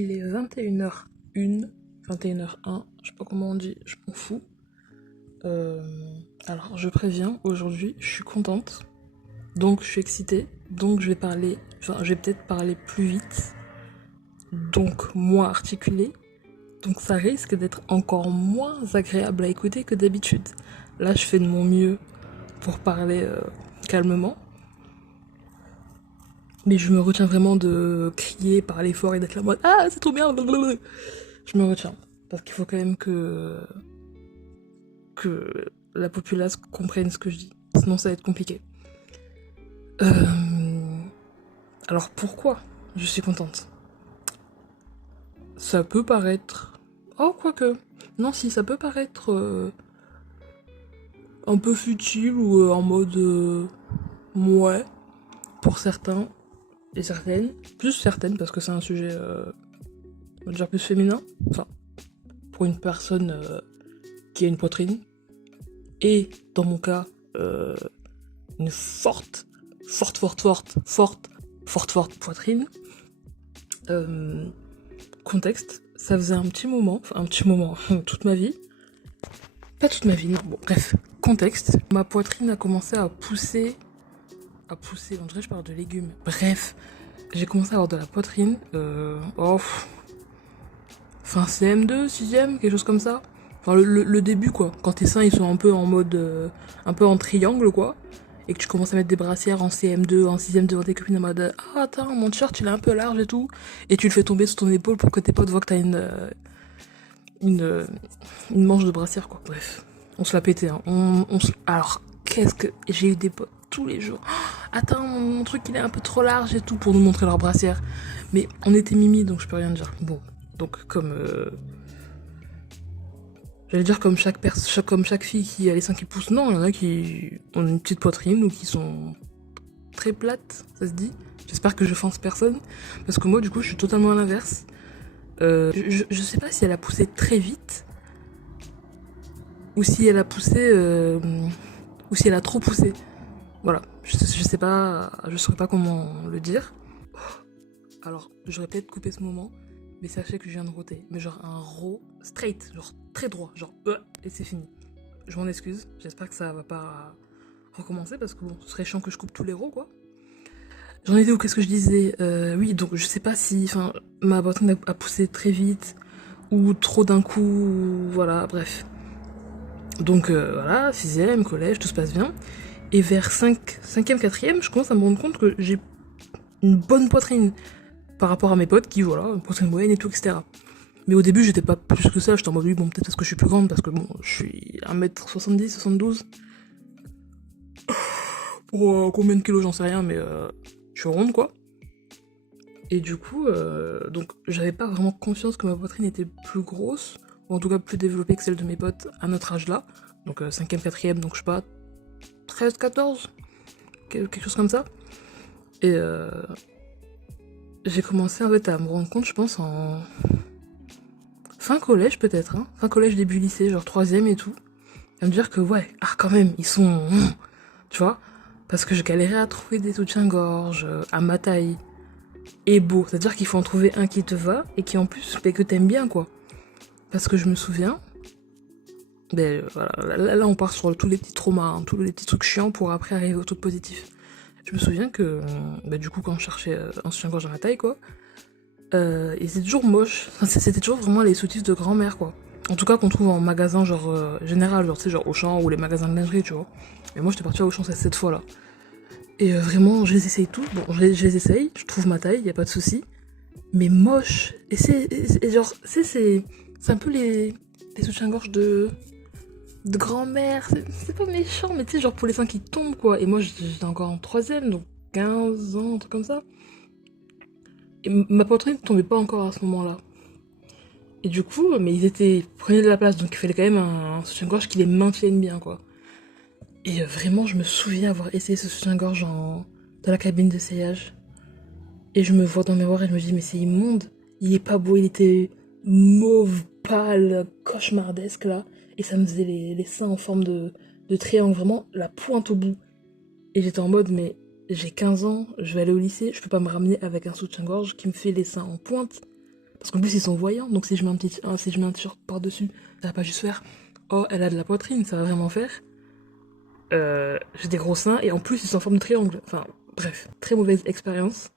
Il est 21h01, 21h01, je sais pas comment on dit, je m'en fous. Euh, alors, je préviens, aujourd'hui, je suis contente, donc je suis excitée, donc je vais parler, enfin, je vais peut-être parler plus vite, donc moins articulé, donc ça risque d'être encore moins agréable à écouter que d'habitude. Là, je fais de mon mieux pour parler calmement, mais je me retiens vraiment de crier, parler fort et d'être là en mode ah, c'est trop bien, blablabla. Je me retiens, parce qu'il faut quand même que la populace comprenne ce que je dis. Sinon, ça va être compliqué. Euh... Alors pourquoi je suis contente? Ça peut paraître... Oh, quoique. Non, si, ça peut paraître un peu futile ou en mode... ouais, pour certains et certaines. Plus certaines, parce que c'est un sujet, on va dire, plus féminin. Enfin, pour une personne qui a une poitrine. Et, dans mon cas, une forte poitrine. Euh, Contexte, ça faisait un petit moment, toute ma vie. Pas toute ma vie, non, bon, bref. Contexte, ma poitrine a commencé à pousser, on dirait que je parle de légumes. Bref, j'ai commencé à avoir de la poitrine, fin CM2, 6ème, quelque chose comme ça. Enfin, le début, quoi. Quand tes seins, ils sont un peu en mode, un peu en triangle, quoi. Et que tu commences à mettre des brassières en CM2, en 6ème devant tes copines en mode ah, attends, mon t-shirt il est un peu large et tout. Et tu le fais tomber sur ton épaule pour que tes potes voient que t'as une, euh, une manche de brassière, quoi. Bref, on se l'a pété, hein. Alors, qu'est-ce que. J'ai eu des potes tous les jours. Oh, attends, mon truc il est un peu trop large et tout pour nous montrer leur brassière. Mais on était mimi donc je peux rien dire. Bon, donc comme. J'allais dire comme chaque fille qui a les seins qui poussent. Non, il y en a qui ont une petite poitrine ou qui sont très plates, ça se dit. J'espère que je offense personne. Parce que moi, du coup, je suis totalement à l'inverse. Je sais pas si elle a poussé très vite ou si elle a poussé. Ou si elle a trop poussé. Voilà. Je sais pas. Je saurais pas comment le dire. Alors, j'aurais peut-être coupé ce moment. Mais sachez que je viens de roter. Mais genre un ro straight. Genre très droit. Genre. Et c'est fini. Je m'en excuse. J'espère que ça va pas recommencer parce que bon, ce serait chiant que je coupe tous les rots, quoi. J'en étais où? Qu'est-ce que je disais? Oui, donc je sais pas si, enfin, ma poitrine a poussé très vite ou trop d'un coup, voilà, bref. Donc voilà, 6ème, collège, tout se passe bien. Et vers 5ème, 4ème, je commence à me rendre compte que j'ai une bonne poitrine par rapport à mes potes qui, voilà, une poitrine moyenne et tout, etc. Mais au début, j'étais pas plus que ça, j'étais en mode, oui, bon, peut-être parce que je suis plus grande, parce que bon, je suis 1m70, 72. Pour combien de kilos, j'en sais rien, mais je suis ronde, quoi. Et du coup, donc j'avais pas vraiment conscience que ma poitrine était plus grosse, ou en tout cas plus développée que celle de mes potes à notre âge-là. Donc 5ème, 4ème, donc je sais pas, 13, 14, quelque chose comme ça. Et j'ai commencé en fait à me rendre compte, je pense, en fin collège peut-être, hein, fin collège, début lycée, genre 3ème et tout. À me dire que ouais, ah quand même, ils sont... Tu vois. Parce que je galérais à trouver des soutiens-gorge à ma taille et beau. C'est-à-dire qu'il faut en trouver un qui te va et qui en plus fait que t'aimes bien, quoi. Parce que je me souviens, ben voilà, là, on part sur tous les petits traumas, hein, tous les petits trucs chiants pour après arriver au truc positif. Je me souviens que, ben, du coup, quand je cherchais un soutien-gorge à ma taille, quoi, et c'était toujours moche. Enfin, c'était toujours vraiment les soutifs de grand-mère, quoi. En tout cas, qu'on trouve en magasin, genre général, genre, tu sais, genre Auchan ou les magasins de lingerie, tu vois. Et moi, j'étais partie à Auchan cette fois-là. Et vraiment, je les essaye tous. Bon, je les essaye, je trouve ma taille, y a pas de souci. Mais moche. Et genre, c'est un peu les soutiens-gorge de grand-mère. C'est pas méchant, mais tu sais, genre pour les seins qui tombent, quoi. Et moi, j'étais encore en 3ème, donc 15 ans, un truc comme ça. Et ma poitrine ne tombait pas encore à ce moment-là. Et du coup, mais ils prenaient de la place, donc il fallait quand même un soutien-gorge qui les maintienne bien, quoi. Et vraiment, je me souviens avoir essayé ce soutien-gorge dans la cabine d'essayage. Et je me vois dans mes miroir et je me dis, mais c'est immonde. Il est pas beau, il était mauve, pâle, cauchemardesque là. Et ça me faisait les seins en forme de triangle, vraiment la pointe au bout. Et j'étais en mode, mais j'ai 15 ans, je vais aller au lycée, je peux pas me ramener avec un soutien-gorge qui me fait les seins en pointe. Parce qu'en plus, ils sont voyants. Donc si je mets si je mets un t-shirt par-dessus, ça va pas juste faire oh, elle a de la poitrine, ça va vraiment faire j'ai des gros seins et en plus, ils sont en forme de triangle. Enfin, bref, très mauvaise expérience.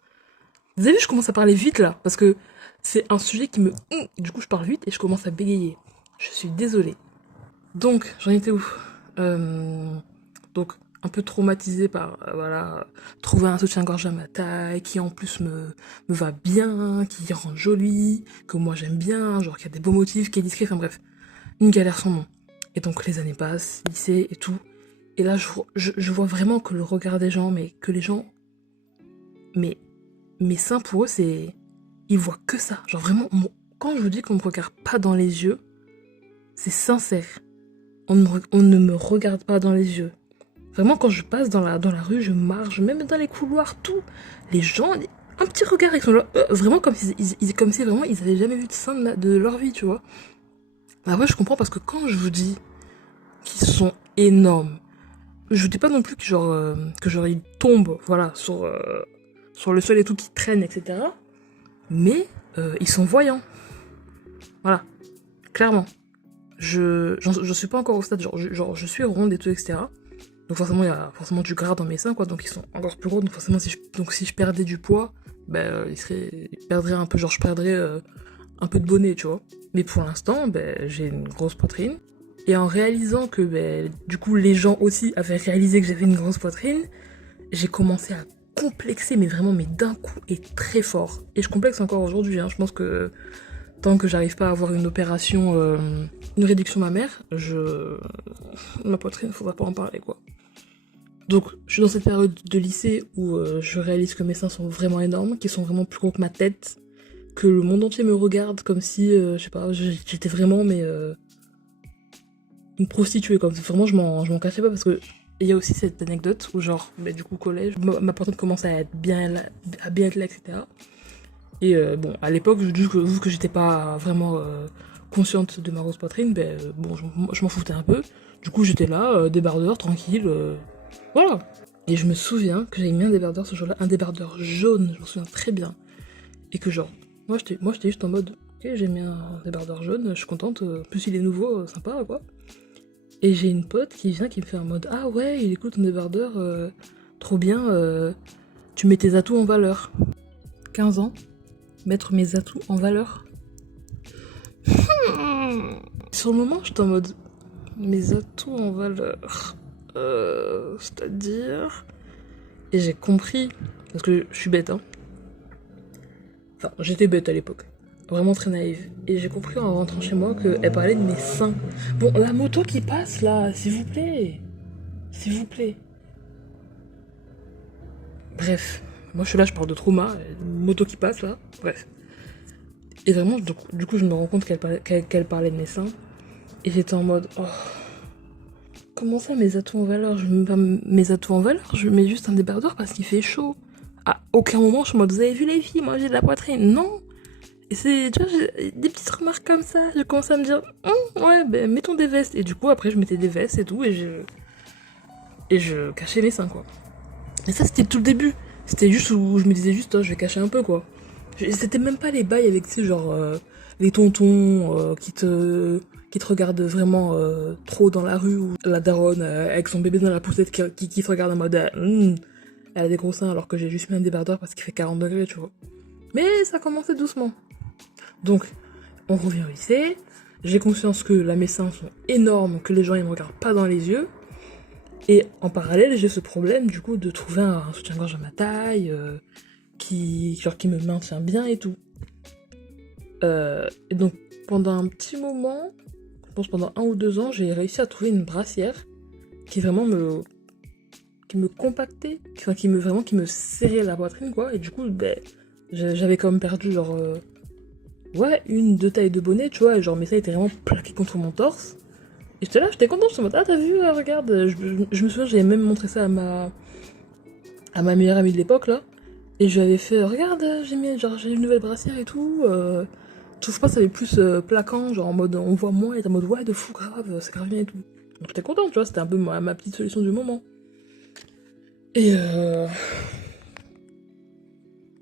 Vous avez vu, je commence à parler vite là, parce que c'est un sujet qui me. Du coup, je parle vite et je commence à bégayer. Je suis désolée. Donc, j'en étais où Donc, un peu traumatisée par, voilà, trouver un soutien-gorge à ma taille, qui en plus me va bien, qui rend jolie, que moi j'aime bien, genre qui a des beaux motifs, qui est discret, enfin bref, une galère sans nom. Et donc, les années passent, lycée et tout. Et là, je vois vraiment que le regard des gens, mais que les gens. Mais mes seins, pour eux, c'est. Ils voient que ça. Genre vraiment, quand je vous dis qu'on me regarde pas dans les yeux, c'est sincère. On ne me regarde pas dans les yeux. Vraiment, quand je passe dans la rue, je marche, même dans les couloirs, tout. Les gens, un petit regard, ils sont là. Vraiment comme si vraiment ils avaient jamais vu de sein de leur vie, tu vois. Après, je comprends parce que quand je vous dis qu'ils sont énormes, je vous dis pas non plus que genre ils tombent, voilà, sur le sol et tout, qui traînent, etc. Mais ils sont voyants. Voilà, clairement. Je suis pas encore au stade, genre je suis ronde et tout, etc. Donc forcément, il y a forcément du gras dans mes seins, quoi, donc ils sont encore plus gros. Donc forcément, si je perdais du poids, ben, il perdrait un peu, genre je perdrais un peu de bonnet, tu vois. Mais pour l'instant, ben, j'ai une grosse poitrine. Et en réalisant que, ben, du coup, les gens aussi avaient réalisé que j'avais une grosse poitrine, j'ai commencé à complexer, mais vraiment, mais d'un coup, et très fort. Et je complexe encore aujourd'hui, hein. Je pense que tant que j'arrive pas à avoir une opération, une réduction mammaire, ma poitrine, faudra pas en parler, quoi. Donc, je suis dans cette période de lycée où je réalise que mes seins sont vraiment énormes, qu'ils sont vraiment plus gros que ma tête, que le monde entier me regarde comme si, je sais pas, j'étais vraiment, mais une prostituée, comme vraiment, je m'en cachais pas parce que il y a aussi cette anecdote où, genre, bah, du coup, au collège, ma poitrine commence à bien être là, etc. Et bon, à l'époque, vu que j'étais pas vraiment consciente de ma grosse poitrine, ben bon, je m'en foutais un peu. Du coup, j'étais là, débardeur, tranquille, voilà. Et je me souviens que j'avais mis un débardeur ce jour-là, un débardeur jaune, je me souviens très bien. Et que genre, moi j'étais juste en mode, ok, j'ai mis un débardeur jaune, je suis contente, en plus il est nouveau, sympa, quoi. Et j'ai une pote qui vient, qui me fait en mode, ah ouais, il écoute ton débardeur, trop bien, tu mets tes atouts en valeur. 15 ans, mettre mes atouts en valeur. Sur le moment, j'étais en mode, mes atouts en valeur. C'est-à-dire. Et j'ai compris, parce que je suis bête, hein. Enfin, j'étais bête à l'époque. Vraiment très naïve. Et j'ai compris en rentrant chez moi qu'elle parlait de mes seins. Bon, la moto qui passe là, s'il vous plaît. S'il vous plaît. Bref, moi je suis là, je parle de trauma, une moto qui passe là. Bref. Et vraiment, du coup, je me rends compte qu'elle parlait de mes seins. Et j'étais en mode, oh, comment ça, mes atouts en valeur? Je mets pas mes atouts en valeur, je mets juste un débardeur parce qu'il fait chaud. À aucun moment, je suis en mode, vous avez vu les filles, moi j'ai de la poitrine. Non. Et c'est, tu vois, j'ai des petites remarques comme ça. Je commence à me dire, ouais, ben mettons des vestes. Et du coup, après, je mettais des vestes et tout, et je cachais mes seins, quoi. Et ça, c'était tout le début. C'était juste où je me disais juste, oh, je vais cacher un peu, quoi. C'était même pas les bails avec, tu sais, genre, les tontons qui te regardent vraiment trop dans la rue, ou la daronne avec son bébé dans la poussette qui te regarde en mode, elle a des gros seins alors que j'ai juste mis un débardeur parce qu'il fait 40 degrés, tu vois. Mais ça commençait doucement. Donc, on revient au lycée. J'ai conscience que là, mes seins sont énormes, que les gens ils me regardent pas dans les yeux. Et en parallèle, j'ai ce problème du coup de trouver un soutien-gorge à ma taille, qui me maintient bien et tout. Et donc, pendant un petit moment, je pense pendant 1 ou 2 ans, j'ai réussi à trouver une brassière qui vraiment qui me compactait, enfin qui me serrait la poitrine, quoi. Et du coup, ben, j'avais quand même perdu genre ouais, 1, 2 tailles de bonnet, tu vois, et genre mes seins étaient vraiment plaqués contre mon torse. Et j'étais là, j'étais contente, je me disais, ah t'as vu, regarde, je me souviens, j'avais même montré ça à ma meilleure amie de l'époque, là, et je lui avais fait, regarde, j'ai une nouvelle brassière et tout, je trouve pas ça avait plus plaquant, genre en mode, on voit moins, et t'es en mode, ouais, de fou, grave, c'est grave bien et tout. Donc j'étais contente, tu vois, c'était un peu ma petite solution du moment. Et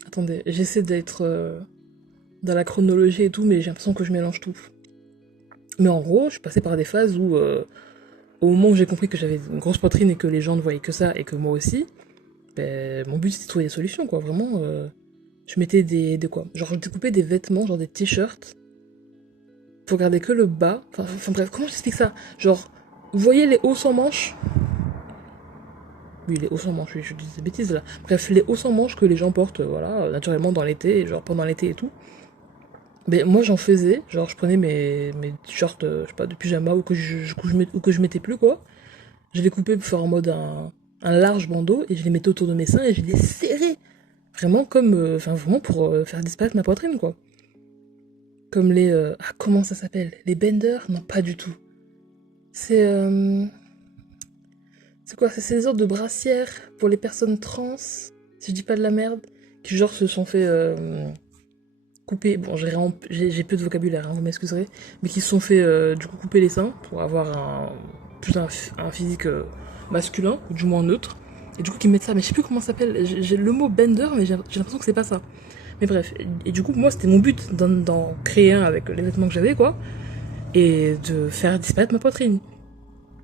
attendez, j'essaie d'être dans la chronologie et tout, mais j'ai l'impression que je mélange tout. Mais en gros, je suis passée par des phases où, au moment où j'ai compris que j'avais une grosse poitrine et que les gens ne voyaient que ça, et que moi aussi, ben, mon but c'était de trouver des solutions, quoi. Vraiment, je mettais des quoi? Genre, je découpais des vêtements, genre des t-shirts, pour garder que le bas. Enfin bref, comment j'explique ça? Genre, vous voyez les hauts sans manches? Oui, les hauts sans manches, oui, je dis des bêtises là. Bref, les hauts sans manches que les gens portent, voilà, naturellement dans l'été, genre pendant l'été et tout. Mais moi j'en faisais, genre je prenais mes t-shirts, je sais pas, de pyjama ou ou que je mettais plus quoi. Je les coupais pour faire en mode un large bandeau et je les mettais autour de mes seins et je les serrais. Vraiment comme, enfin vraiment pour faire disparaître ma poitrine quoi. Comme les, ah comment ça s'appelle? Les benders? Non pas du tout. C'est, c'est quoi? C'est ces sortes de brassières pour les personnes trans, si je dis pas de la merde, qui genre se sont fait couper, bon j'ai peu de vocabulaire, hein, vous m'excuserez, mais qui se sont fait du coup couper les seins pour avoir plus un physique masculin, ou du moins neutre, et du coup qui mettent ça, mais je sais plus comment ça s'appelle, j'ai le mot bender, mais j'ai l'impression que c'est pas ça. Mais bref, et du coup moi c'était mon but d'en créer un avec les vêtements que j'avais quoi, et de faire disparaître ma poitrine.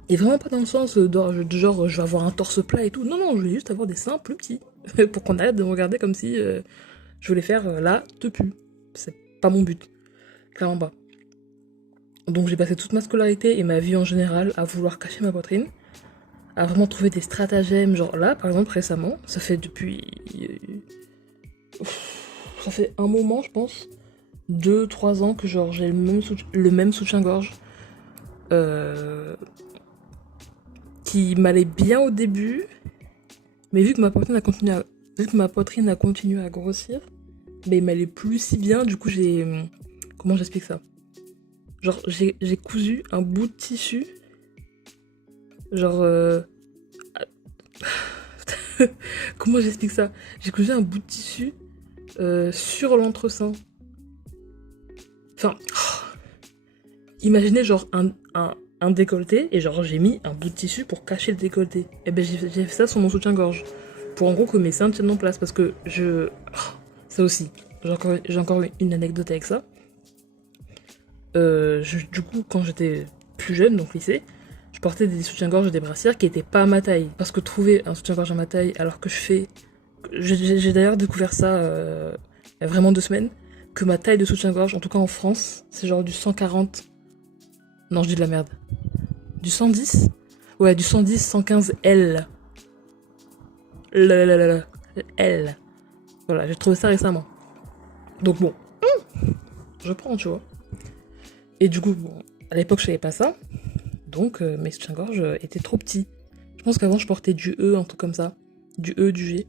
Et vraiment pas dans le sens de genre je vais avoir un torse plat et tout, non non, je voulais juste avoir des seins plus petits, pour qu'on arrête de me regarder comme si je voulais faire la tepu. C'est pas mon but, clairement pas. Donc j'ai passé toute ma scolarité et ma vie en général à vouloir cacher ma poitrine, à vraiment trouver des stratagèmes, genre là par exemple récemment, ça fait depuis... ça fait un moment je pense, 2-3 ans que genre j'ai le même soutien-gorge qui m'allait bien au début, mais vu que ma poitrine a continué à grossir, mais il m'allait plus si bien, du coup j'ai... Comment j'explique ça? Genre j'ai cousu un bout de tissu, genre... comment j'explique ça? J'ai cousu un bout de tissu sur l'entrecin. Enfin, imaginez genre un décolleté, et genre j'ai mis un bout de tissu pour cacher le décolleté. Et ben j'ai fait ça sur mon soutien-gorge. Pour en gros que mes seins tiennent en place, parce que je... Ça aussi, j'ai encore une anecdote avec ça. Du coup, quand j'étais plus jeune, donc lycée, je portais des soutiens-gorge et des brassières qui étaient pas à ma taille. Parce que trouver un soutien-gorge à ma taille, alors que je fais... J'ai d'ailleurs découvert ça il y a vraiment 2 semaines, que ma taille de soutien-gorge, en tout cas en France, c'est genre du 140... Non, je dis de la merde. Du 110? Ouais, du 110, 115 L. L. Voilà, j'ai trouvé ça récemment. Donc bon, je prends, tu vois. Et du coup, bon, à l'époque, je savais pas ça. Donc, mes soutiens-gorge étaient trop petits. Je pense qu'avant, je portais du E, un truc comme ça. Du E, du G.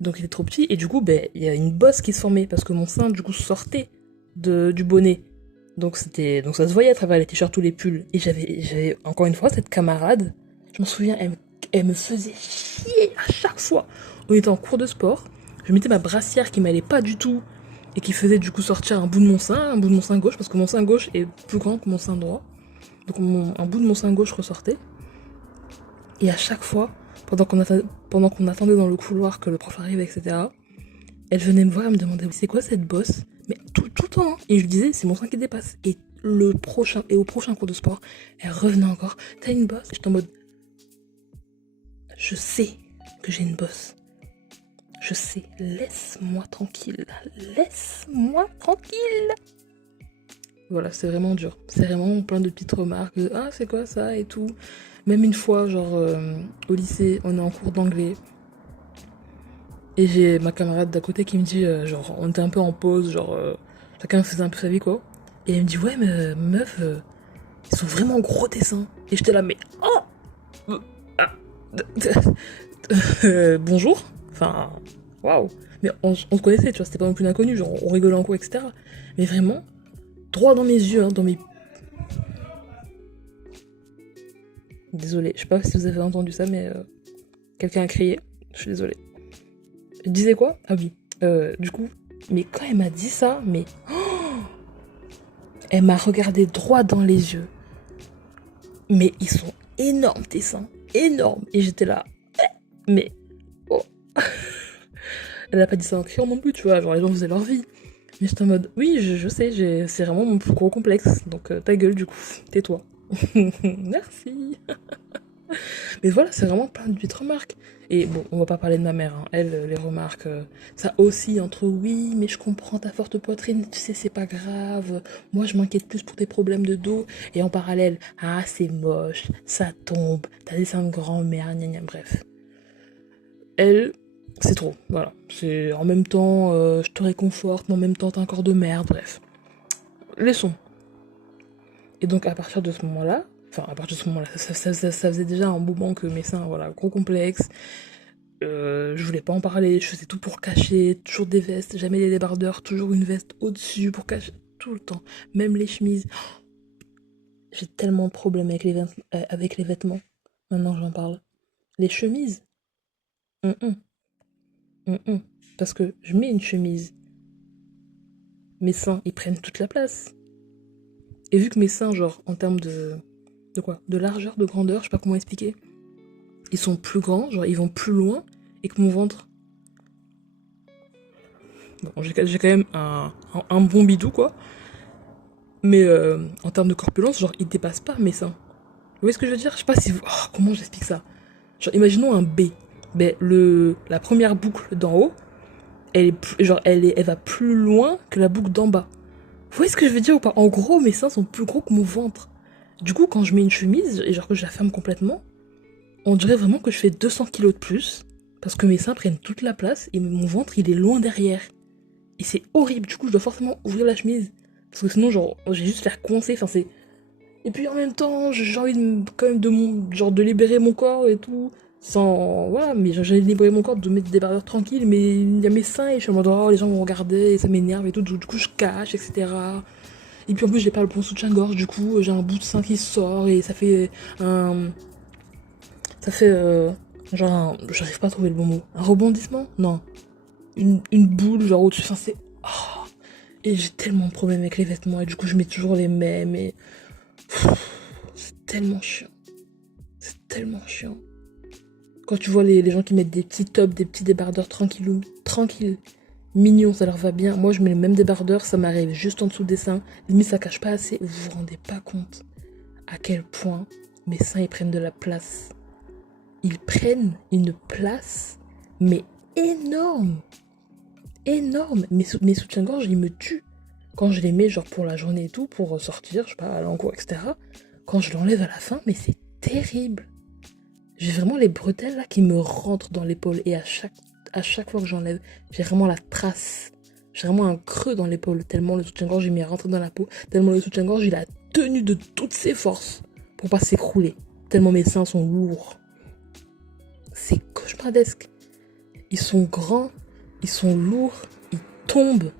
Donc, il était trop petit. Et du coup, ben, il y a une bosse qui se formait. Parce que mon sein, du coup, sortait du bonnet. Donc, donc ça se voyait à travers les t-shirts ou les pulls. Et j'avais encore une fois cette camarade. Je me souviens, elle me faisait chier à chaque fois. On était en cours de sport. Je mettais ma brassière qui m'allait pas du tout. Et qui faisait du coup sortir un bout de mon sein gauche. Parce que mon sein gauche est plus grand que mon sein droit. Donc un bout de mon sein gauche ressortait. Et à chaque fois, pendant qu'on attendait dans le couloir que le prof arrive, etc., elle venait me voir et me demandait c'est quoi cette bosse? Mais tout le temps. Hein. Et je lui disais c'est mon sein qui dépasse. Et au prochain cours de sport, elle revenait encore. T'as une bosse? J'étais en mode je sais que j'ai une bosse. Je sais. Laisse-moi tranquille. Laisse-moi tranquille. Voilà, c'est vraiment dur. C'est vraiment plein de petites remarques. Ah, c'est quoi ça et tout. Même une fois, genre, au lycée, on est en cours d'anglais. Et j'ai ma camarade d'à côté qui me dit, genre, on était un peu en pause, genre, chacun faisait un peu sa vie, quoi. Et elle me dit, ouais, mais meuf, ils sont vraiment gros tes seins. Et j'étais là, mais oh ah, bonjour. Enfin, waouh. Mais on se connaissait, tu vois, c'était pas non plus inconnu, genre, on rigolait en cours, etc. Mais vraiment, droit dans mes yeux, hein, dans mes... Désolée, je sais pas si vous avez entendu ça, mais quelqu'un a crié. Je suis désolée. Je disais quoi? Ah oui. Du coup, mais quand elle m'a dit ça, mais... elle m'a regardé droit dans les yeux. Mais ils sont énormes, tes seins. Énormes. Et j'étais là. Mais... Oh. Elle a pas dit ça en criant non plus, tu vois. Genre, les gens faisaient leur vie. Mais j'étais en mode, oui, je sais, c'est vraiment mon plus gros complexe. Donc ta gueule, du coup, tais-toi. Merci. Mais voilà, c'est vraiment plein de petites remarques. Et bon, on va pas parler de ma mère, hein. Elle, les remarques, ça oscille entre oui, mais je comprends ta forte poitrine, tu sais, c'est pas grave. Moi, je m'inquiète plus pour tes problèmes de dos. Et en parallèle, ah, c'est moche, ça tombe, t'as des seins de grand-mère, gna gna, bref. Elle, c'est trop, voilà. C'est en même temps, je te réconforte, mais en même temps, t'as un corps de merde, bref. Laissons. Et donc, à partir de ce moment-là, enfin, à partir de ce moment-là, ça faisait déjà un moment que mes seins, voilà, gros complexe. Je voulais pas en parler, je faisais tout pour cacher, toujours des vestes, jamais des débardeurs, toujours une veste au-dessus pour cacher, tout le temps. Même les chemises. J'ai tellement de problèmes avec les vêtements. Maintenant que j'en parle. Les chemises. Hum, hum, hum. Parce que je mets une chemise. Mes seins, ils prennent toute la place. Et vu que mes seins, genre, en termes de... De quoi? De largeur, de grandeur, je sais pas comment expliquer. Ils sont plus grands, genre, ils vont plus loin. Et que mon ventre... Bon, j'ai quand même un bon bidou, quoi. Mais en termes de corpulence, genre, il dépasse pas mes seins. Vous voyez ce que je veux dire? Je sais pas si vous... Oh, comment j'explique ça? Genre, imaginons un B. Ben, la première boucle d'en haut, elle va plus loin que la boucle d'en bas. Vous voyez ce que je veux dire ou pas? En gros, mes seins sont plus gros que mon ventre. Du coup, quand je mets une chemise, et genre que je la ferme complètement, on dirait vraiment que je fais 200 kilos de plus, parce que mes seins prennent toute la place, et mon ventre, il est loin derrière. Et c'est horrible, du coup, je dois forcément ouvrir la chemise. Parce que sinon, genre, j'ai juste l'air coincé, enfin, c'est... Et puis en même temps, j'ai envie quand même de libérer mon corps et tout. Sans. Voilà, mais j'ai libéré mon corps de mettre des barrières tranquilles, mais il y a mes seins et je suis en mode, oh, les gens vont regarder et ça m'énerve et tout. Du coup, je cache, etc. Et puis en plus, j'ai pas le bon soutien-gorge, du coup, j'ai un bout de sein qui sort et ça fait un. Ça fait. J'arrive pas à trouver le bon mot. Un rebondissement? Non. Une boule, genre au-dessus. Enfin, c'est. Oh. Et j'ai tellement de problèmes avec les vêtements et du coup, je mets toujours les mêmes et. C'est tellement chiant. C'est tellement chiant. Quand tu vois les gens qui mettent des petits tops, des petits débardeurs tranquilles, mignons, ça leur va bien. Moi, je mets le même débardeur, ça m'arrive juste en dessous des seins. Limite, ça cache pas assez. Vous vous rendez pas compte à quel point mes seins, ils prennent de la place. Ils prennent une place, mais énorme. Énorme. Mes soutiens-gorge, ils me tuent. Quand je les mets, genre pour la journée et tout, pour sortir, je sais pas, aller en cours, etc. Quand je l'enlève à la fin, mais c'est terrible. J'ai vraiment les bretelles là qui me rentrent dans l'épaule et à chaque fois que j'enlève, j'ai vraiment la trace. J'ai vraiment un creux dans l'épaule tellement le soutien-gorge il m'est rentré dans la peau, tellement le soutien-gorge il a tenu de toutes ses forces pour pas s'écrouler, tellement mes seins sont lourds. C'est cauchemardesque. Ils sont grands, ils sont lourds, ils tombent.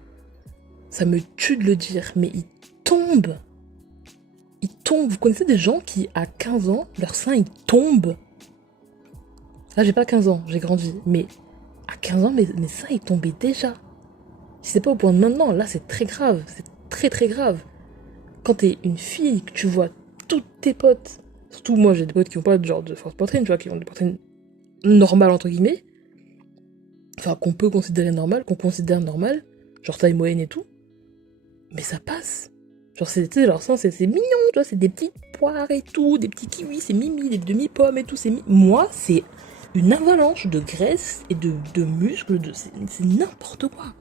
Ça me tue de le dire, mais ils tombent. Ils tombent. Vous connaissez des gens qui, à 15 ans, leurs seins ils tombent. Là, j'ai pas 15 ans, j'ai grandi. Mais à 15 ans, mes seins, ils tombaient déjà. Si c'est pas au point de maintenant, là, c'est très grave. C'est très, très grave. Quand t'es une fille, que tu vois toutes tes potes, surtout moi, j'ai des potes qui ont pas de genre de force poitrine, tu vois, qui ont des poitrines normales, entre guillemets. Enfin, qu'on peut considérer normales, qu'on considère normales. Genre taille moyenne et tout. Mais ça passe. Genre, tu sais, leur sein, c'est mignon, tu vois, c'est des petites poires et tout, des petits kiwis, c'est mimi, des demi-pommes et tout, Moi, c'est une avalanche de graisse et de muscles, c'est n'importe quoi.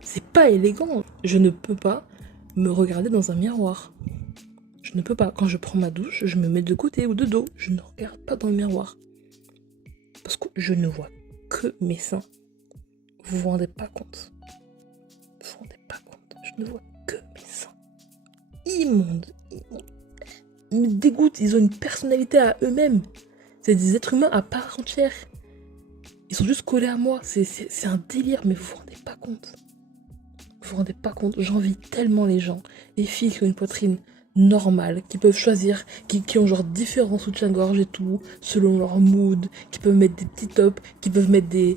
C'est pas élégant. Je ne peux pas me regarder dans un miroir. Je ne peux pas. Quand je prends ma douche, je me mets de côté ou de dos. Je ne regarde pas dans le miroir. Parce que je ne vois que mes seins. Vous vous rendez pas compte. Vous vous rendez pas compte. Je ne vois que mes seins. Immondes. Ils me dégoûtent. Ils ont une personnalité à eux-mêmes. C'est des êtres humains à part entière. Ils sont juste collés à moi. C'est un délire, mais vous vous rendez pas compte. Vous vous rendez pas compte. J'envie tellement les gens. Les filles qui ont une poitrine normale, qui peuvent choisir, qui ont genre différents soutiens-gorge et tout, selon leur mood, qui peuvent mettre des petits tops, qui peuvent mettre des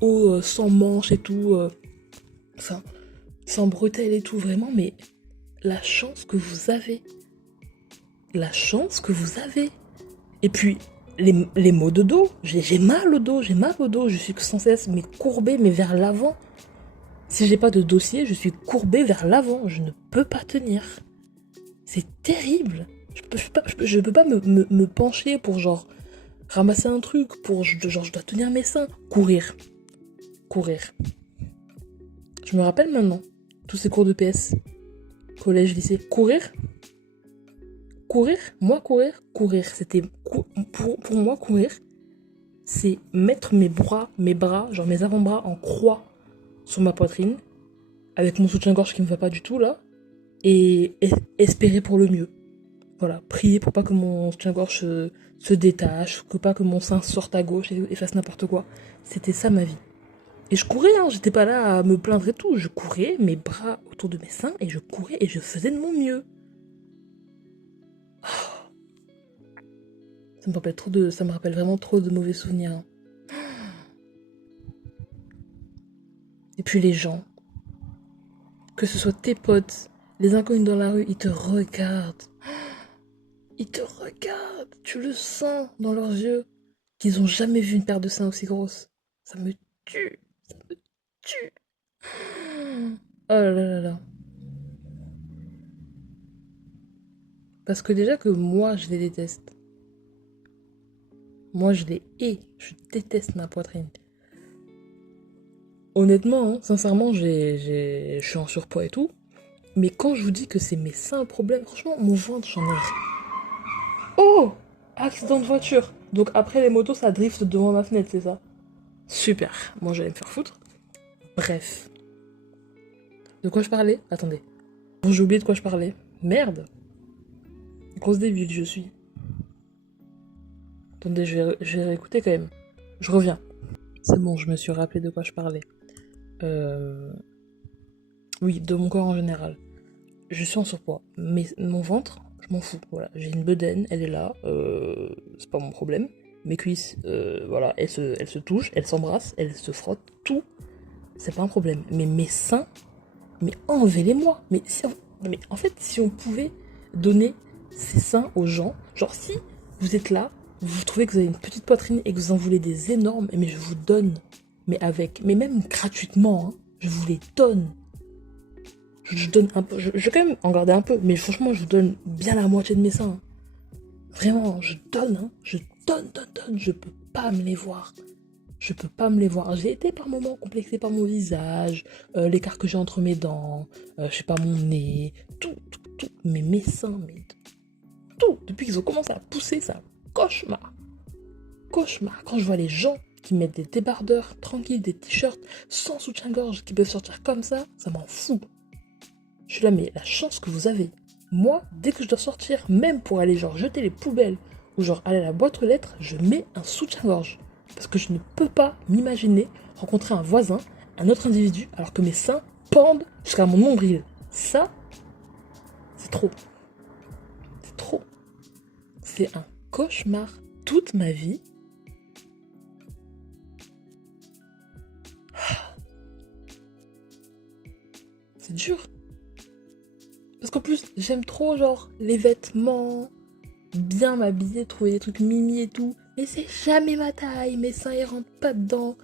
hauts sans manches et tout. Enfin, sans bretelles et tout, vraiment, mais la chance que vous avez. La chance que vous avez. Et puis, les maux de dos. J'ai mal au dos, je suis sans cesse mais courbée, mais vers l'avant. Si j'ai pas de dossier, je suis courbée vers l'avant. Je ne peux pas tenir. C'est terrible. Je peux pas me pencher pour genre ramasser un truc, pour genre je dois tenir mes seins. Courir. Courir. Je me rappelle maintenant. Tous ces cours de PS. Collège, lycée. Courir. Courir. Moi, courir. C'était pour moi, courir. C'est mettre mes bras, genre mes avant-bras en croix sur ma poitrine, avec mon soutien-gorge qui me va pas du tout là, et espérer pour le mieux. Voilà, prier pour pas que mon soutien-gorge se détache, que pas que mon sein sorte à gauche et fasse n'importe quoi. C'était ça ma vie. Et je courais, hein, j'étais pas là à me plaindre et tout. Je courais, mes bras autour de mes seins, et je courais et je faisais de mon mieux. Ça me rappelle vraiment trop de mauvais souvenirs. Hein. Et puis les gens, que ce soit tes potes, les inconnus dans la rue, ils te regardent. Ils te regardent. Tu le sens dans leurs yeux qu'ils ont jamais vu une paire de seins aussi grosse. Ça me tue. Ça me tue. Oh là là là là. Parce que déjà que moi, je les déteste. Moi, je les hais. Je déteste ma poitrine. Honnêtement, hein, sincèrement, je suis en surpoids et tout. Mais quand je vous dis que c'est mes seins le problème, franchement, mon ventre, j'en ai... Oh! Accident de voiture. Donc après les motos, ça drift devant ma fenêtre, c'est ça? Super. Moi, j'allais me faire foutre. Bref. De quoi je parlais? Attendez. J'ai oublié de quoi je parlais. Merde. Grosse débile, je suis. Attendez, je vais réécouter quand même. Je reviens. C'est bon, je me suis rappelé de quoi je parlais. Oui, de mon corps en général. Je suis en surpoids. Mais mon ventre, je m'en fous. Voilà, j'ai une bedaine, elle est là. C'est pas mon problème. Mes cuisses, voilà, elles se touchent, elles s'embrassent, elles se frottent, tout. C'est pas un problème. Mais mes seins, mais enlevez-les-moi. Mais en fait, si on pouvait donner ces seins aux gens, genre si vous êtes là, vous trouvez que vous avez une petite poitrine et que vous en voulez des énormes, mais je vous donne, mais même gratuitement, hein, je vous les donne. Je donne un peu, je vais quand même en garder un peu, mais franchement, je vous donne bien la moitié de mes seins. Hein. Vraiment, je donne, hein, je donne, je peux pas me les voir. Je peux pas me les voir. J'ai été par moments complexée par mon visage, l'écart que j'ai entre mes dents, je sais pas, mon nez, tout. Mais mes seins, mais tout. Depuis qu'ils ont commencé à pousser, ça cauchemar. Cauchemar. Quand je vois les gens qui mettent des débardeurs tranquilles, des t-shirts sans soutien-gorge, qui peuvent sortir comme ça m'en fout. Je suis là, mais la chance que vous avez. Moi, dès que je dois sortir, même pour aller genre jeter les poubelles, ou genre aller à la boîte aux lettres, je mets un soutien-gorge. Parce que je ne peux pas m'imaginer rencontrer un voisin, un autre individu, alors que mes seins pendent jusqu'à mon nombril. Ça, c'est trop. C'est trop. C'est un cauchemar. Toute ma vie. C'est dur. Parce qu'en plus, j'aime trop genre les vêtements, bien m'habiller, trouver des trucs mimi et tout. Mais c'est jamais ma taille, mes seins ils rentrent pas dedans.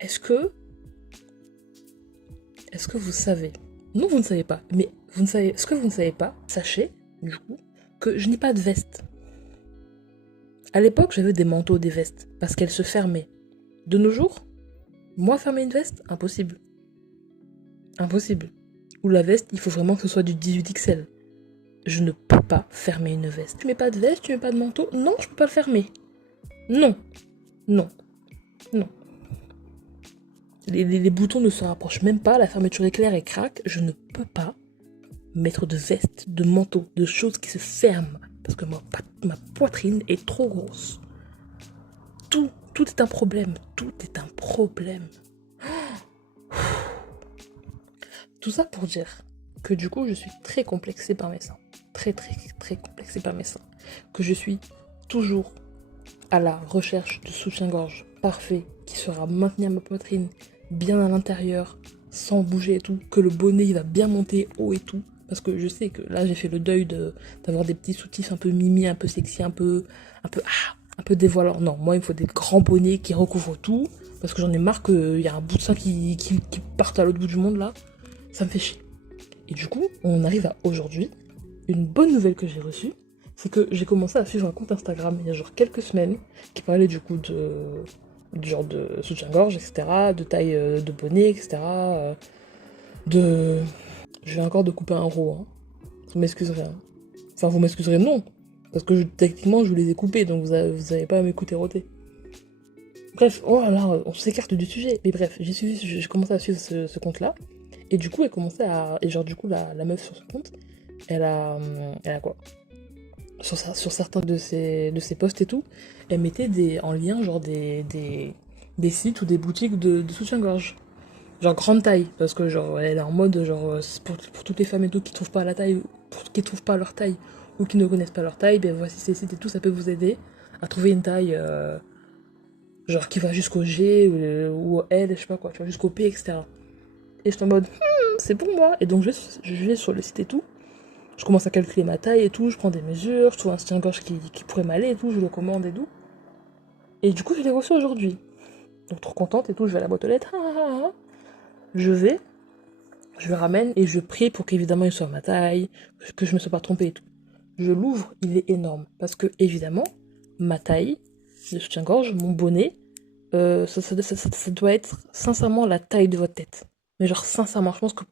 Est-ce que vous savez? Non, vous ne savez pas. Mais ce que vous ne savez pas, sachez, du coup, que je n'ai pas de veste. À l'époque, j'avais des manteaux, des vestes, parce qu'elles se fermaient. De nos jours, moi fermer une veste, impossible. Impossible. Ou la veste, il faut vraiment que ce soit du 18XL. Je ne peux pas fermer une veste. Tu mets pas de veste, tu mets pas de manteau? Non, je peux pas le fermer. Non. Les boutons ne se rapprochent même pas, la fermeture éclaire et craque. Je ne peux pas mettre de veste, de manteau, de choses qui se ferment. Parce que ma poitrine est trop grosse. Tout est un problème. Tout est un problème. Tout ça pour dire que du coup, je suis très complexée par mes seins. Très complexée par mes seins. Que je suis toujours à la recherche de soutien-gorge parfait qui sera maintenir ma poitrine bien à l'intérieur, sans bouger et tout. Que le bonnet, il va bien monter haut et tout. Parce que je sais que là, j'ai fait le deuil d'avoir des petits soutifs un peu mimi, un peu sexy, un peu dévoilants. Non, moi, il me faut des grands bonnets qui recouvrent tout. parce que j'en ai marre qu'il y a un bout de sein qui parte à l'autre bout du monde là. Ça me fait chier. Et du coup, on arrive à aujourd'hui. Une bonne nouvelle que j'ai reçue, c'est que j'ai commencé à suivre un compte Instagram il y a genre quelques semaines qui parlait du coup du genre de soutien-gorge, etc., de taille de bonnet, etc., de... Je viens encore de couper un roux, hein. Vous m'excuserez. Hein. Enfin, vous m'excuserez, non. Parce que techniquement, je vous les ai coupés, donc vous avez pas à m'écouter roter. Bref, oh là là, on s'écarte du sujet. Mais bref, j'ai commencé à suivre ce compte-là. Et du coup, elle commençait à... Et genre, du coup, la meuf sur son compte, elle a quoi sur certains de ses posts et tout, elle mettait en lien genre des sites ou des boutiques de soutien-gorge. Genre grande taille, parce que genre elle est en mode genre c'est pour toutes les femmes et tout qui trouvent pas la taille, qui trouvent pas leur taille ou qui ne connaissent pas leur taille, ben voici ces sites et tout, ça peut vous aider à trouver une taille genre qui va jusqu'au G ou au L, je sais pas quoi, tu vois, jusqu'au P, etc. Et je suis en mode c'est pour moi. Et donc je vais sur le site et tout. Je commence à calculer ma taille et tout, je prends des mesures, je trouve un soutien-gorge qui pourrait m'aller et tout, je le commande et tout. Et du coup, je l'ai reçu aujourd'hui. Donc trop contente et tout, je vais à la boîte aux lettres. Je vais, je le ramène et je prie pour qu'évidemment il soit à ma taille, que je me sois pas trompée et tout. Je l'ouvre, il est énorme. Parce que évidemment, ma taille, le soutien-gorge, mon bonnet, ça doit être sincèrement la taille de votre tête. Mais genre sincèrement, je pense que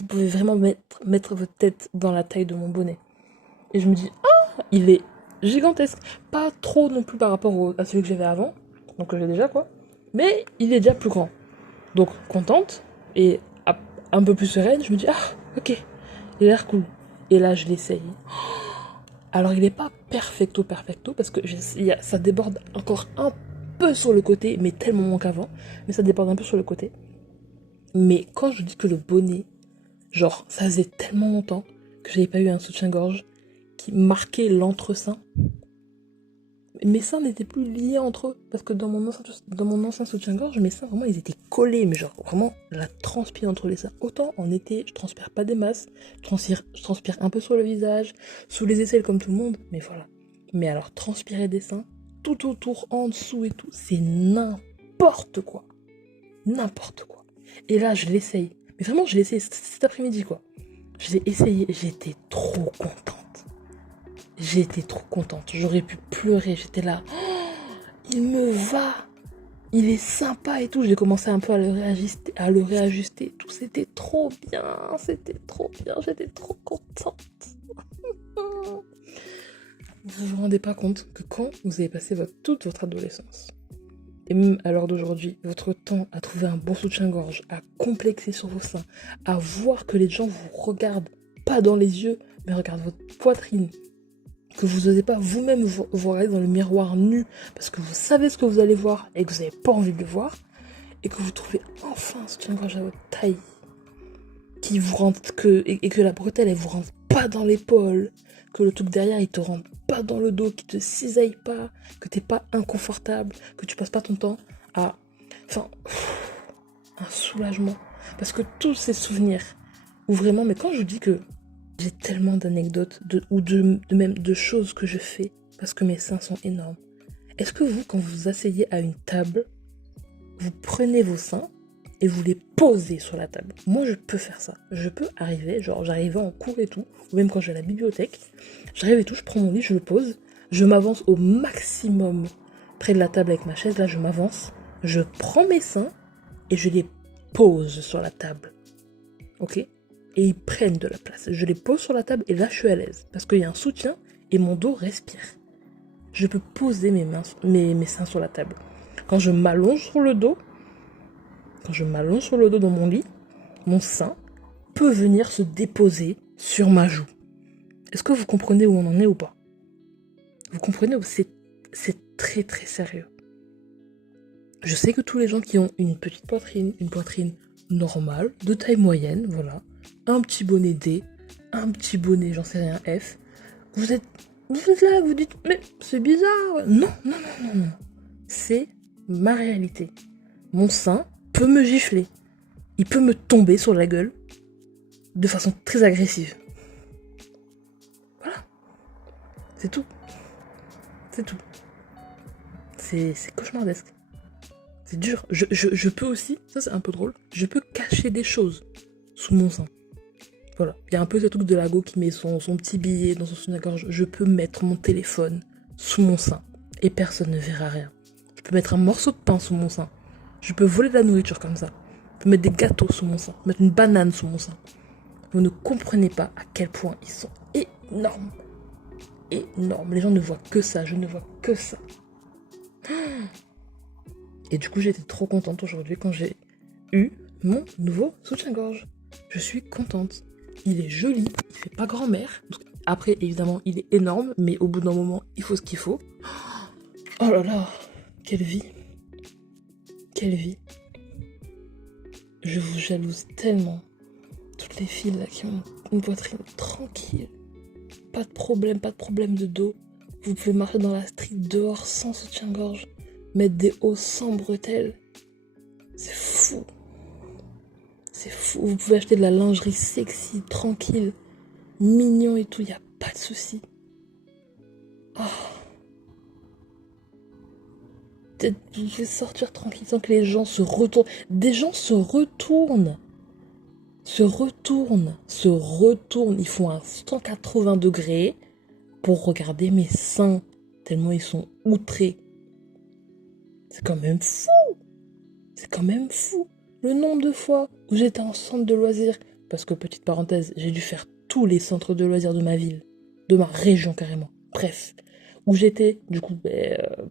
vous pouvez vraiment mettre votre tête dans la taille de mon bonnet. Et je me dis, il est gigantesque. Pas trop non plus par rapport à celui que j'avais avant, donc que j'ai déjà quoi. Mais il est déjà plus grand. Donc contente et un peu plus sereine, je me dis, ok, il a l'air cool. Et là, je l'essaye. Alors il est pas perfecto parce que ça déborde encore un peu sur le côté, mais tellement moins qu'avant. Mais ça déborde un peu sur le côté. Mais quand je dis que le bonnet, genre, ça faisait tellement longtemps que j'avais pas eu un soutien-gorge qui marquait l'entrecsein. Mes seins n'étaient plus liés entre eux. Parce que dans mon ancien soutien-gorge, mes seins, vraiment, ils étaient collés. Mais genre, vraiment, la transpire entre les seins. Autant en été, je transpire pas des masses. Je transpire un peu sur le visage, sous les aisselles comme tout le monde. Mais voilà. Mais alors, transpirer des seins, tout autour, en dessous et tout, c'est n'importe quoi. N'importe quoi. Et là, je l'essaye. Mais vraiment, je l'ai essayé cet après-midi, quoi. Je l'ai essayé. J'étais trop contente. J'étais trop contente, j'aurais pu pleurer, j'étais là. Oh, il me va, il est sympa et tout. J'ai commencé un peu à le réajuster, tout. C'était trop bien, j'étais trop contente. Vous vous rendez pas compte que quand vous avez passé toute votre adolescence, et même à l'heure d'aujourd'hui, votre temps à trouver un bon soutien-gorge, à complexer sur vos seins, à voir que les gens vous regardent pas dans les yeux, mais regardent votre poitrine, que vous n'osez pas vous-même vous regarder dans le miroir nu parce que vous savez ce que vous allez voir et que vous n'avez pas envie de le voir, et que vous trouvez enfin un soutien-gorge à votre taille qui vous rentre et que la bretelle elle vous rentre pas dans l'épaule, que le truc derrière il te rentre pas dans le dos, qui te cisaille pas, que t'es pas inconfortable, que tu passes pas ton temps à un soulagement, parce que tous ces souvenirs où vraiment, mais quand je dis que j'ai tellement d'anecdotes même de choses que je fais parce que mes seins sont énormes. Est-ce que vous, quand vous vous asseyez à une table, vous prenez vos seins et vous les posez sur la table? Moi, je peux faire ça. Je peux arriver, genre j'arrivais en cours et tout, ou même quand je vais à la bibliothèque, j'arrive et tout, je prends mon lit, je le pose, je m'avance au maximum près de la table avec ma chaise, là je m'avance, je prends mes seins et je les pose sur la table. Ok ? Et ils prennent de la place. Je les pose sur la table et là je suis à l'aise. Parce qu'il y a un soutien et mon dos respire. Je peux poser mes seins sur la table. Quand je m'allonge sur le dos, dans mon lit, mon sein peut venir se déposer sur ma joue. Est-ce que vous comprenez où on en est ou pas? Vous comprenez où c'est très très sérieux. Je sais que tous les gens qui ont une poitrine normale, de taille moyenne, voilà, un petit bonnet D, un petit bonnet, j'en sais rien, F, vous êtes là, vous dites, mais c'est bizarre. Non. C'est ma réalité. Mon sein peut me gifler. Il peut me tomber sur la gueule de façon très agressive. Voilà. C'est tout. C'est cauchemardesque. C'est dur. Je peux aussi, ça c'est un peu drôle, je peux cacher des choses sous mon sein. Voilà. Il y a un peu ce truc de la go qui met son petit billet dans son soutien-gorge. Je peux mettre mon téléphone sous mon sein et personne ne verra rien. Je peux mettre un morceau de pain sous mon sein. Je peux voler de la nourriture comme ça. Je peux mettre des gâteaux sous mon sein. Mettre une banane sous mon sein. Vous ne comprenez pas à quel point ils sont énormes. Énormes. Les gens ne voient que ça. Je ne vois que ça. Et du coup, j'étais trop contente aujourd'hui quand j'ai eu mon nouveau soutien-gorge. Je suis contente. Il est joli, il fait pas grand-mère. Après, évidemment, il est énorme, mais au bout d'un moment, il faut ce qu'il faut. Oh là là, quelle vie. Quelle vie. Je vous jalouse tellement. Toutes les filles là qui ont une poitrine tranquille. Pas de problème de dos. Vous pouvez marcher dans la street dehors sans soutien-gorge. Mettre des hauts sans bretelles. C'est fou. C'est fou. Vous pouvez acheter de la lingerie sexy, tranquille, mignon et tout. Il n'y a pas de souci. Oh. Peut-être vous pouvez sortir tranquille sans que les gens se retournent. Des gens se retournent. Se retournent. Ils font un 180 degrés pour regarder mes seins. Tellement ils sont outrés. C'est quand même fou. C'est quand même fou. Le nombre de fois où j'étais en centre de loisirs, parce que, petite parenthèse, j'ai dû faire tous les centres de loisirs de ma ville, de ma région carrément, bref, où j'étais, du coup,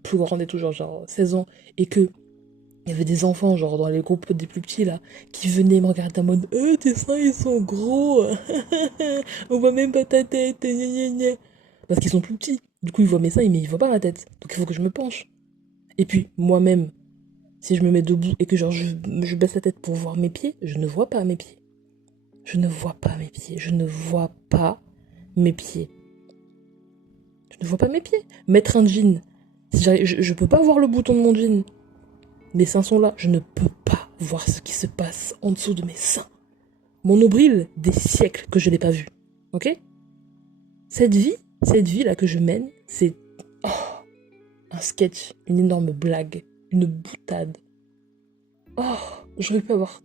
plus grande et tout, genre 16 ans, et que il y avait des enfants, genre dans les groupes des plus petits là, qui venaient me regarder en mode « tes seins ils sont gros, on voit même pas ta tête, gna gna gna. » Parce qu'ils sont plus petits, du coup ils voient mes seins, mais ils voient pas ma tête, donc il faut que je me penche. Et puis, moi-même, si je me mets debout et que genre je baisse la tête pour voir mes pieds, je ne vois pas mes pieds. Je ne vois pas mes pieds. Je ne vois pas mes pieds. Je ne vois pas mes pieds. Mettre un jean. Si je peux pas voir le bouton de mon jean. Mes seins sont là. Je ne peux pas voir ce qui se passe en dessous de mes seins. Mon nombril, des siècles que je l'ai pas vu. Ok ? Cette vie là que je mène, c'est un sketch, une énorme blague. Une boutade. Oh, j'aurais pu avoir...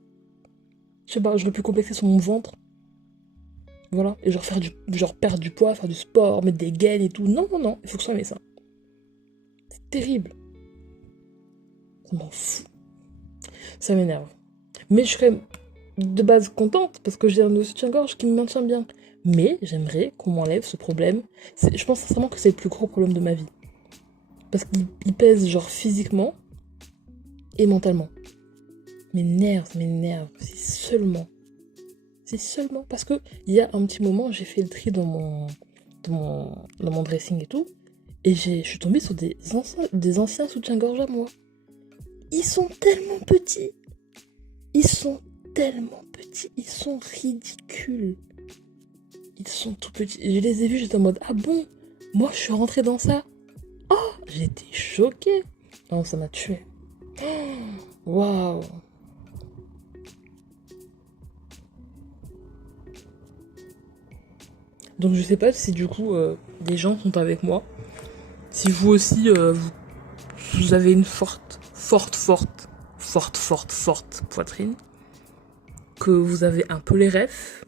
Je sais pas, j'aurais pu complexer sur mon ventre. Voilà. Et genre perdre du poids, faire du sport, mettre des gaines et tout. Non, il faut que ce soit mes seins. C'est terrible. Ça m'en fout. Ça m'énerve. Mais je serais de base contente parce que j'ai un soutien-gorge qui me maintient bien. Mais j'aimerais qu'on m'enlève ce problème. Je pense sincèrement que c'est le plus gros problème de ma vie. Parce qu'il pèse genre physiquement et mentalement. M'énerve. C'est seulement parce que il y a un petit moment, j'ai fait le tri dans mon dressing et tout, et je suis tombée sur des anciens soutiens-gorge à moi. Ils sont tellement petits. Ils sont ridicules. Ils sont tout petits. Je les ai vus, j'étais en mode, ah bon, moi je suis rentrée dans ça. Oh, j'étais choquée. Non, ça m'a tuée. Waouh. Donc je sais pas si du coup des gens sont avec moi. Si vous aussi vous avez une forte poitrine. Que vous avez un peu les refs.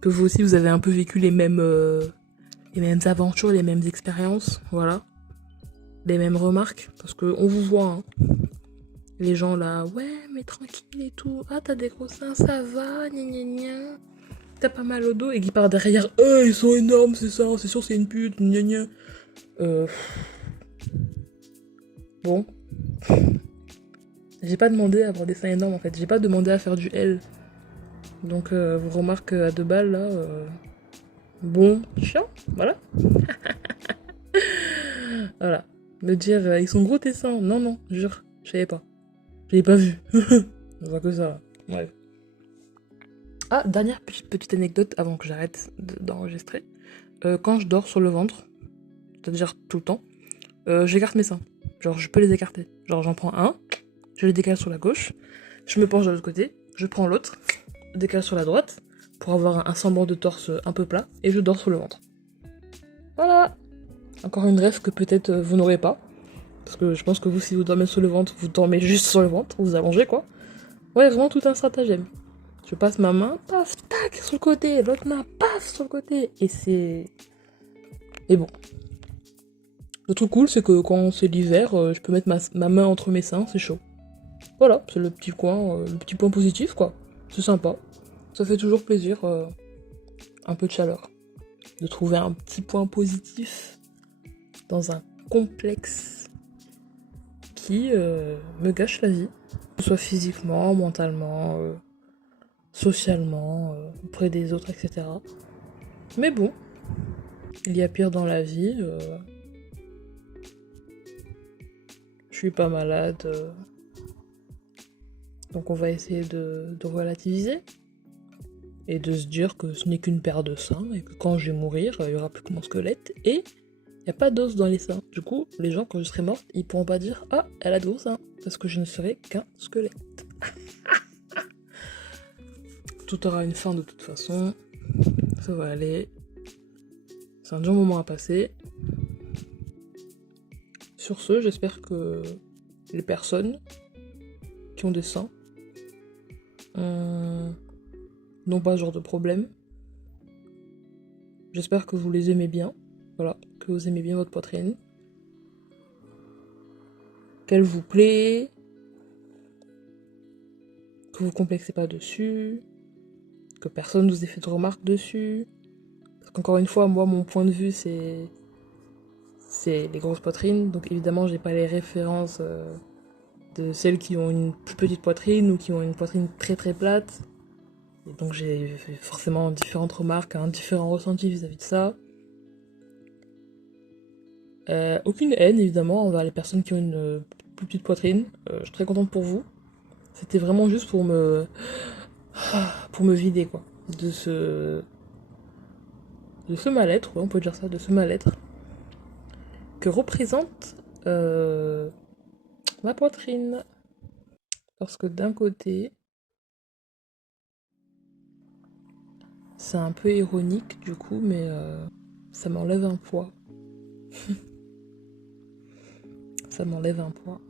Que vous aussi vous avez un peu vécu les mêmes aventures, les mêmes expériences. Voilà. Les mêmes remarques. Parce qu'on vous voit. Hein. Les gens là, ouais mais tranquille et tout. Ah t'as des gros seins, ça va, gna gna gna. T'as pas mal au dos et qui part derrière, ils sont énormes, c'est ça, c'est sûr c'est une pute, gna gna. Bon. J'ai pas demandé à avoir des seins énormes en fait, j'ai pas demandé à faire du L. Donc vos remarques à 2 balles là, bon, chiant, voilà. Voilà. Me dire, ils sont gros tes seins, non, jure, je savais pas. Je l'ai pas vu. On voit que ça, bref. Ah, dernière petite anecdote avant que j'arrête d'enregistrer. Quand je dors sur le ventre, c'est-à-dire tout le temps, j'écarte mes seins. Genre, je peux les écarter. Genre, j'en prends un, je les décale sur la gauche, je me penche de l'autre côté, je prends l'autre, je décale sur la droite, pour avoir un semblant de torse un peu plat, et je dors sur le ventre. Voilà. Encore une rêve que peut-être vous n'aurez pas. Parce que je pense que vous, si vous dormez sur le ventre, vous dormez juste sur le ventre, vous allongez quoi. Ouais, vraiment tout un stratagème. Je passe ma main, paf, tac, sur le côté, l'autre main, paf, sur le côté. Et c'est... Et bon. Le truc cool, c'est que quand c'est l'hiver, je peux mettre ma main entre mes seins, c'est chaud. Voilà, c'est le petit point positif, quoi. C'est sympa. Ça fait toujours plaisir, un peu de chaleur. De trouver un petit point positif dans un complexe qui me gâche la vie. Que ce soit physiquement, mentalement, socialement, auprès des autres, etc. Mais bon, il y a pire dans la vie. Je suis pas malade. Donc on va essayer de relativiser. Et de se dire que ce n'est qu'une paire de seins. Et que quand je vais mourir, il y aura plus que mon squelette. Et il n'y a pas d'os dans les seins. Du coup, les gens, quand je serai morte, ils pourront pas dire « Ah, elle a de gros seins !» Parce que je ne serai qu'un squelette. Tout aura une fin de toute façon. Ça va aller. C'est un dur moment à passer. Sur ce, j'espère que les personnes qui ont des seins n'ont pas ce genre de problème. J'espère que vous les aimez bien. Voilà, que vous aimez bien votre poitrine. Qu'elle vous plaît. Que vous complexez pas dessus. Que personne vous ait fait de remarques dessus. Parce qu'encore une fois, moi, mon point de vue, c'est les grosses poitrines. Donc évidemment, j'ai pas les références de celles qui ont une plus petite poitrine ou qui ont une poitrine très très plate. Et donc j'ai forcément différentes remarques, différents ressentis vis-à-vis de ça. Aucune haine évidemment envers les personnes qui ont une plus petite poitrine. Je suis très contente pour vous. C'était vraiment juste pour me vider quoi de ce mal-être, ouais, on peut dire ça, de ce mal-être que représente ma poitrine. Parce que d'un côté, c'est un peu ironique du coup, mais ça m'enlève un poids. Ça m'enlève un poids.